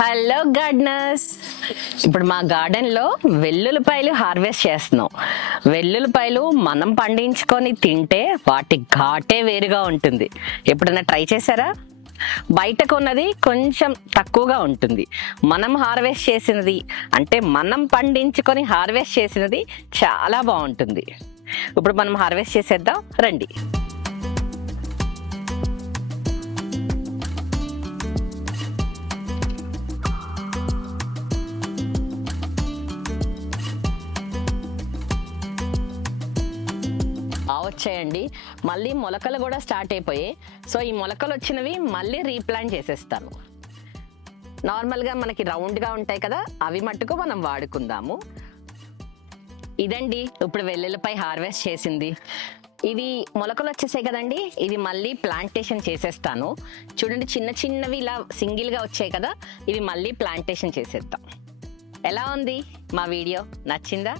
Hello gardeners. ఇప్పుడు మా గార్డెన్లో వెల్లుల్లిపాయలు హార్వెస్ట్ చేస్తున్నాం. వెల్లుల్లిపాయలు మనం పండించుకొని తింటే వాటి ఘాటే వేరుగా ఉంటుంది. ఎప్పుడైనా ట్రై చేశారా? బయట కొన్నది కొంచెం తక్కువగా ఉంటుంది. మనం హార్వెస్ట్ చేసినది అంటే మనం పండించుకొని హార్వెస్ట్ చేసినది చాలా బాగుంటుంది. ఇప్పుడు మనం హార్వెస్ట్ చేసేద్దాం రండి. వచ్చాయండి. మళ్ళీ మొలకలు కూడా స్టార్ట్ అయిపోయాయి. సో ఈ మొలకలు వచ్చినవి మళ్ళీ రీప్లాంట్ చేసేస్తాను. నార్మల్గా మనకి రౌండ్గా ఉంటాయి కదా, అవి మట్టుకు మనం వాడుకుందాము. ఇదండి ఇప్పుడు వెల్లుల్లిపాయ హార్వెస్ట్ చేసింది. ఇవి మొలకలు వచ్చేసాయి కదండి, ఇవి మళ్ళీ ప్లాంటేషన్ చేసేస్తాను. చూడండి చిన్న చిన్నవి ఇలా సింగిల్గా వచ్చాయి కదా, ఇవి మళ్ళీ ప్లాంటేషన్ చేసేద్దాం. ఎలా ఉంది మా వీడియో? నచ్చిందా?